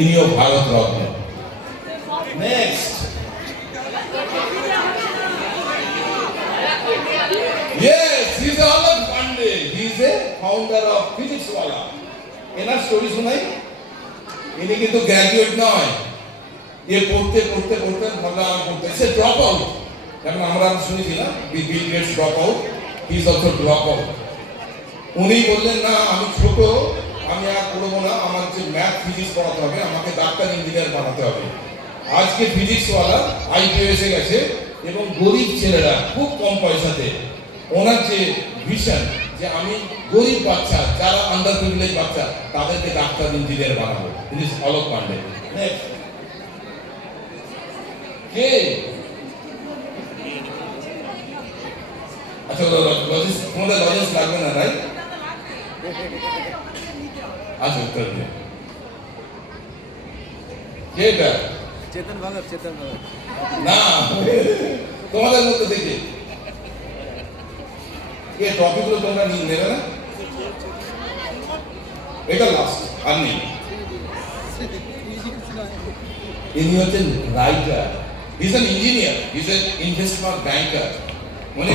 ইনিও Bharat Ratna. Next, yes, he is Alok Pandey. He is a founder of Physics Wala. এনার story শোনাই। ইনি কিন্তু গ্র্যাজুয়েট নয়, এ পড়তে পড়তে পড়তে ভাবলাম পড়তে সে ড্রপ আউট, যেমন আমরা শুনেছি না Bill Gates drop out, he is also drop out. উনি বললেন না আমি ছোট, আমি আর পড়বো না, আমার যে ম্যাথ ফিজিক্স পড়াতে হবে, আমাকে ডাক্তার ইঞ্জিনিয়ার বানাতে হবে। আজকে ফিজিক্সওয়ালা আইপিও এসে গেছে এবং গরিব ছেলেরা খুব কম পয়সাতে ওনার যে ভিশন যে আমি গরিব বাচ্চা যারা আন্ডার প্রিভিলেজ বাচ্চা তাদেরকে ডাক্তার ইঞ্জিনিয়ার বানাবো, ইট ইজ অলোক পান্ডে। কে? আচ্ছা লজিস্ট, তোমাদের লজিস্ট লাগবে না রাইট? আচ্ছা উত্তর দিন। কে এটা? চেতন ভগত, চেতন ভগত না, তোমাদের মধ্যে থেকে কে টপিকগুলো তোমরা নিয়ে নেবে না? এটা লাস্ট আর নেই। ইনি হচ্ছেন writer, he is an engineer, he is an investment banker. মানে